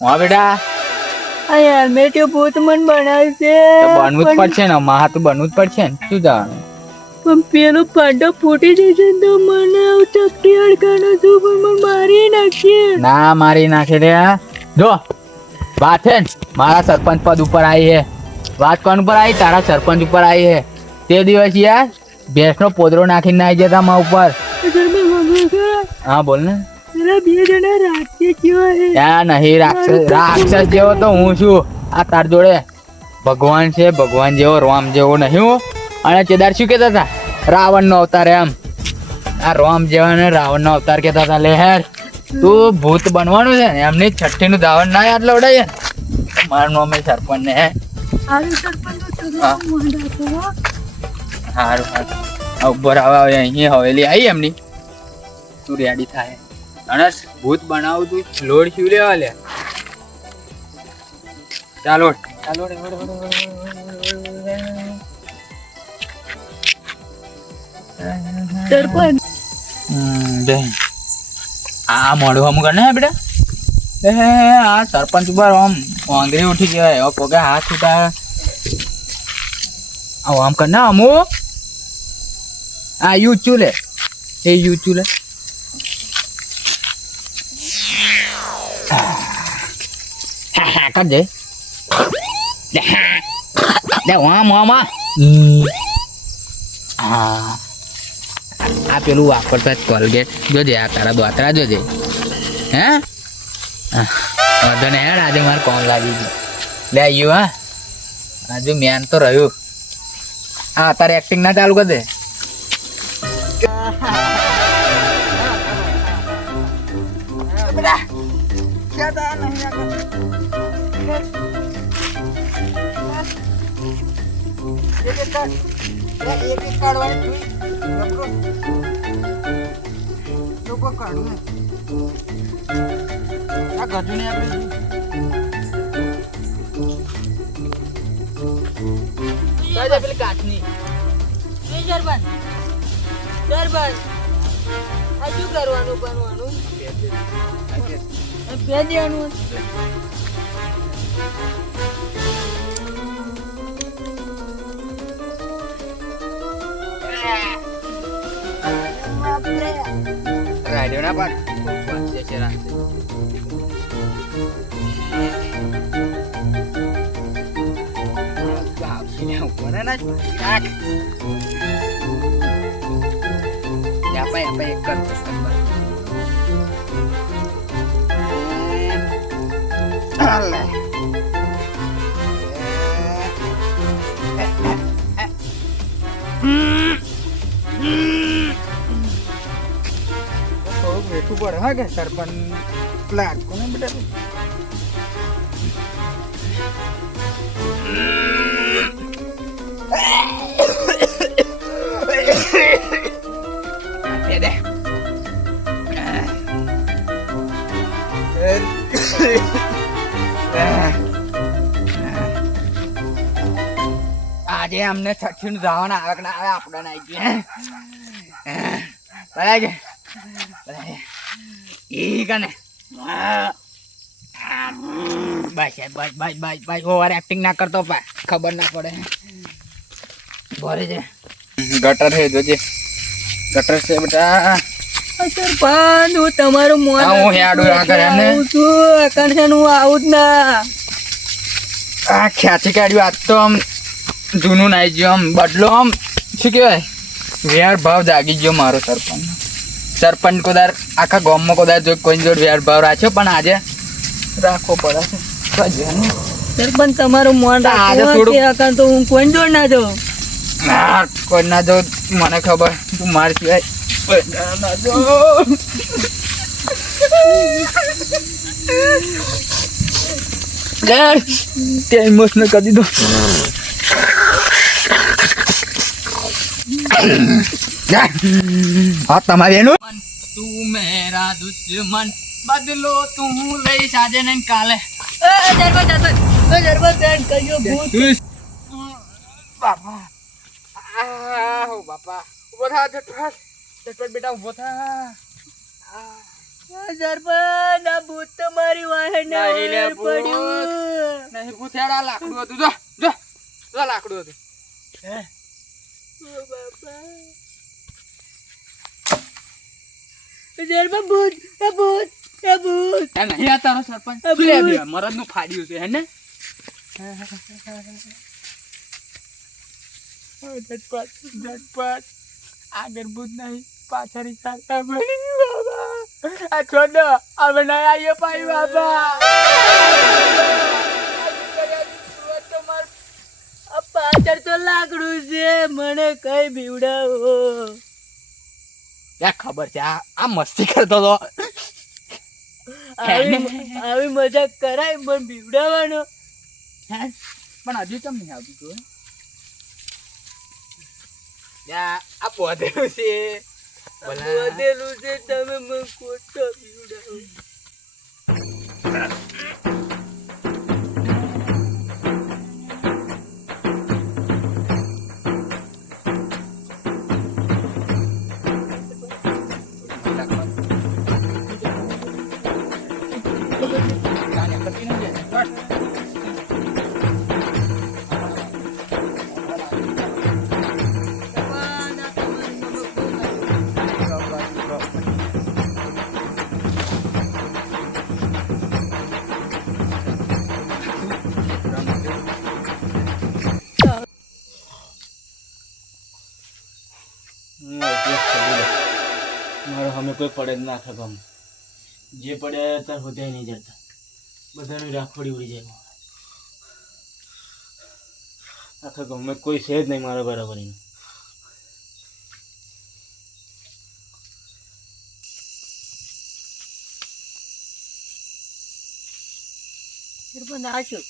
હા બેટા આ હેલ્મેટ ભૂત મન બનાવે છે બનવું જ પડશે ને મહા તો બનવું જ પડશે ને શું જવાનું પણ પેલો પાડો ફૂટી જશે તો મને ચપટી અડકાનો છું પણ મને મારી નાખીએ ના મારી નાખે રે જો વાત છે ને મારા સરપંચ પદ ઉપર આવી હે વાત કોણ ઉપર આવી તારા સરપંચ ઉપર આવી હે તે દિવસ યાર ભેંસનો પોદરો નાખીને આવી જતા મા ઉપર હા બોલ ને પેલા બે જણા રાક્ષસ જેવા હે યા નહીં રાક્ષસ જેવો તો હું છું આ તાર જોડે ભગવાન છે ભગવાન જેવો રામ જેવો નહીં હું અને ચેદાર શું કહેતા હતા રાવણ નો અવતાર એમ આ રામ જેવા ને રાવણ નો અવતાર કહેતા હતા લે હેર તું ભૂત બનવાનું છે ને એમની છઠ્ઠી નું ધાવણ ના યાદ લવડાય મારું નામ સરપંચ ને હે સારું ઉપર આવે અહીં હવેલી આવી એમની તું રેડી થાય અને ભૂત બનાવું તું લોડ શું લેવા લે ચાલો ચાલો સરપંચ આ મોડું અમુક ને બેટા આ સરપંચ ઉપર આમ આંગળી ઉઠી ગયો પગે હાથ ઉઠા આમ કર ના અમુ આ યુ ચૂલે એ યુ ચૂલે કરજે આ પેલું વાપરતા કોલગેટ જોજે આ તારા દોતરા જોજે હે વાંધો ને યાર આજે મારે કોમ લાગી ગયું લે આવ્યું હા આજુ મેન તો રહ્યું હા તારે એક્ટિંગ ના ચાલુ કર દે પેલી કાચની શું કરવાનું બનવાનું બે દેવાનું રાડ્યો ના પાડ છે રાતે ઉપર ના રાખ apa ikan alah બેઠું પડે હા કે સરપંચ પ્લાટ કોને બેટા આજે અમને છઠ્ઠી જવાના આવે ના આવે આપણે ના બરાબર ઈ કને બસ બસ બસ બસ બસ ઓવર એક્ટિંગ ના કરતો પા ખબર ના પડે ભરે છે ગટર છે જોજે ગટર છે બેટા સરપંચ હું તમારું મોન હું હેડું આ કરે ને હું આવું જ ના આ ખેંચી કાઢ્યું આજ તો આમ જૂનું નાઈ ગયો આમ બદલો આમ શું કહેવાય વેર ભાવ જાગી ગયો મારો સરપંચ કોદાર આખા ગામમાં કોદાર જો કોઈ જોડ વેર ભાવ રાખ્યો પણ આજે રાખવો પડે છે સરપંચ તમારું મોન રાખવું તો હું કોઈ જોડ ના જાઉં ના કોઈ ના જો મને ખબર તું માર સિવાય ના જો તે ઇમોશનલ કરી દીધો હા તમારી એનું તું મેરા દુશ્મન બદલો તું લઈ સાજે ને કાલે બાપા બાપા ઉભો થા ઝટપટ બેટા ઉભો થા સરપંચ આ ભૂત તો મારી વાહે ને નહીં લે ભૂત. પડ્યું. નહીં પૂછ્યા લાકડું હતું જો જો જો લાકડું હતું હે ઓ બાપા. સરપંચ ભૂત આ ભૂત આ ભૂત. એ નહીં આ તારો સરપંચ આ શું લે ભૂત. બે મરદ નું ફાડ્યું છે હે ને ઝટપટ ઝટપટ આગળ ભૂત નહીં પાછળ ચાલતા બની બાબા આ છોડો હવે નહીં આવીએ પાઈ બાબા આ પાછળ તો લાકડું છે મને કઈ બીવડાવો. યા ખબર છે આ મસ્તી કરતો હતો આવી મજાક કરાય પણ બીવડાવવાનો. પણ હજુ કેમ નહીં આવતું તું યા આ પોધેલું છે વધેલું છે તમે મને ખોટો બીવડાવો. મારો અમે કોઈ પડે જ ના આખા ગામ જે પડ્યા ત્યાં હોદ્યા નહીં જતા બધાની રાખોડી ઉડી જાય આખા ગામમાં કોઈ છે જ નહીં મારા બરાબર એનું. સરપંચ આ શું?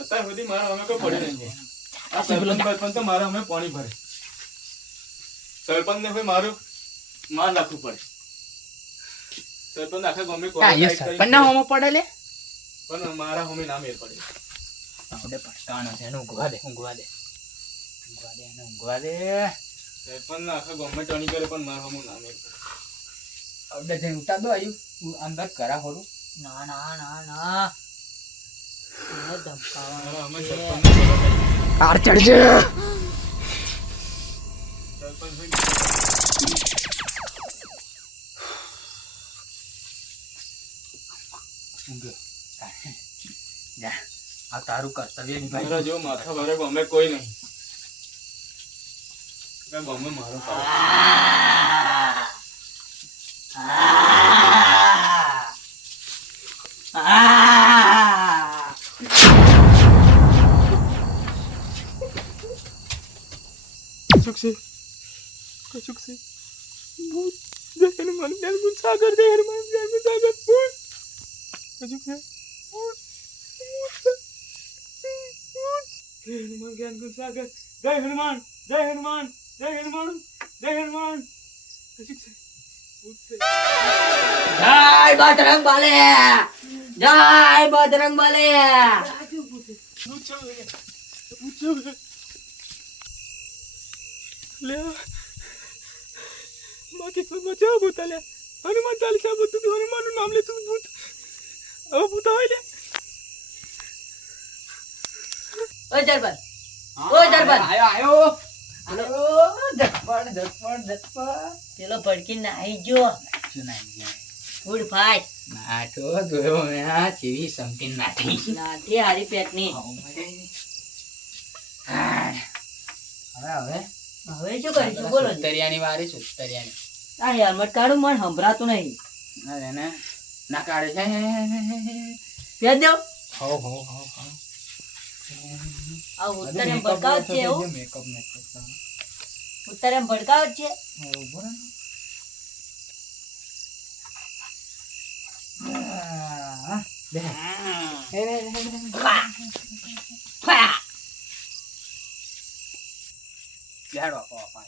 અત્યાર સુધી મારા અમે કોઈ પડે નહીં આ સરપંચ તો મારા અમે પાણી ભરે સરપંચ ને ભાઈ મારું માર નાખવું પડે સરપંચ આખા ગામે સરપંચ ના હોમો પડે લે પણ મારા હોમે ના મેળ પડે આપણે પટાવાનો છે એને ઊંઘવા દે ઊંઘવા દે ઊંઘવા દે એને ઊંઘવા દે સરપંચ ના આખા ગામે ટણી કરે પણ મારા હોમે ના મેળ પડે આપણે જઈને ઉતાર દો આયુ અંદર કરા હોરું ના ના ના ના મને ધમકાવવાનો અમે છે. સરપંચ આર ચડજે ઊંઘ જા આ તારું કર્તવ્ય નિભાઈ મારા જેવો માથા ભરે ગામે કોઈ નહીં ગામે મારો પાવ કશુક છે ભૂત જય હનુમાન જ્ઞાન ગુણ સાગર જય હનુમાન જ્ઞાન ગુણ સાગર ભૂત કશુક છે ભૂત જય હનુમાન જ્ઞાન ગુણ સાગર જય હનુમાન જય હનુમાન જય હનુમાન જય હનુમાન કશુક છે ભૂત છે જય બજરંગ બલે જય બજરંગ બલે. ભૂત છે લે બાકી કોઈ બચાવ ભૂત લે હનુમાન ચાલીસા ભૂત તું હનુમાન નું નામ લે તું ભૂત હવે ભૂત હોય લે ઓ સરપંચ ઓ સરપંચ આયો ઝટપટ ઝટપટ ઝટપટ પેલો ભડકી નાહી ગયો શું નાઈ ફૂડ ફાટ નાઠો જોયો મેં આ ચીવી સમતીન નાઠી નાથી હારી પેટની. હવે હવે શું કરીશું બોલો ને. સુતરિયાની વારી સુતરિયાની આ હેલ્મેટ કાઢું મને સંભળાતું નહીં. અરે ને ના કાઢે છે પહેર દો. હો આ ઉત્તર એમ ભડકાવ જ છે એવું મેકઅપ ઉત્તર એમ ભડકાવ જ છે. ઉભો રહે ને ફા. બેહાડો પાપા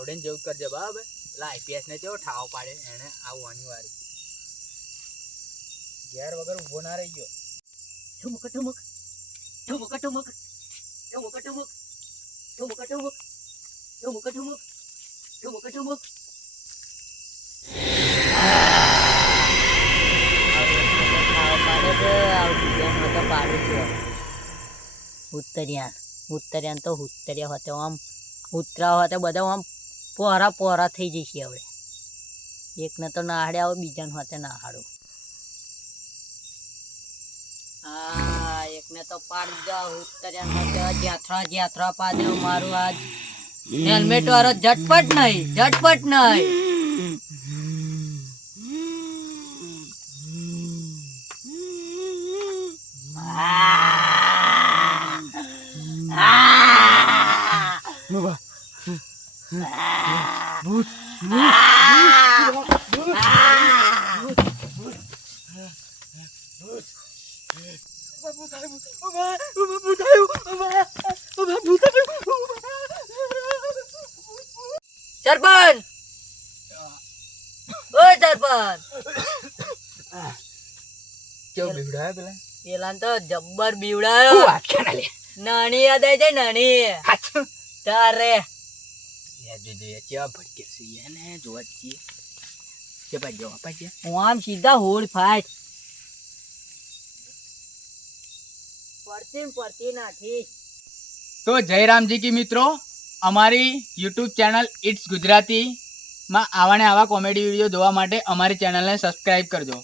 આવડે જેવું જ કરજે બરાબર. પેલા આઈપીએસ ને કેવો ઠાવ પાડે એને આવવાની વારી. ઘેર વગર ઊભો ના રહી ગયો. ઠુમક ઠુમક ઠુમક ઠુમક ઠુમક ઠુમક ઠુમક ઠુમક ઠુમક ઠુમક ઠુમક ઠુમક. ઉત્તરિયાન તો ઉત્તરિયા હોતે આમ ઉતરા હોતે બધા આમ પોરા પોરા થઈ જશે હવે. એકને તો નાહાડે આવે બીજાને હોતે નાહાડું. હા એકને તો પાડ જા ઉત્તરિયાન હોતે જ્યાથરા જ્યાથરા પાડે મારું આજ હેલ્મેટ વાળો ઝટપટ નહીં. સરપંચ ઓ સરપંચ કેવું બીવડાવે પેલા? પેલા તો જબ્બર બીવડાયો. નાની યાદ આવી જાય નાની તારે. કેવા ભટકે છે એને જોવા જઈએ. કે ભાઈ જો અપાઈ ગયા. હું આમ સીધા હોડ ફાટ પડતી નાખી. તો જયરામજી કી મિત્રો, અમારી યુટ્યુબ ચેનલ ઇટ્સ ગુજરાતી માં આવા ને આવા કોમેડી વિડીયો જોવા માટે અમારી ચેનલને સબસ્ક્રાઇબ કરજો.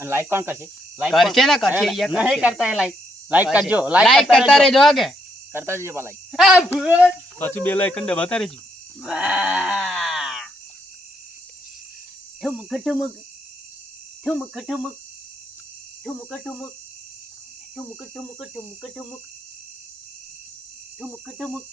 અને લાઈક કોણ કરશે? કરશે ને કરશે નહીં કરતા એ લાઈક કરજો. લાઈક કરતા રહેજો કે કરતા જજો લાઈક. પાછું બે લાઈક દબાતા રહેજો. ઠુમક ઠુમક ઠુમક ઠુમક ઠુમક ઠુમક ઠુમક ઠુમક ઠુમક ઠુમક ઠુમક ઠુમક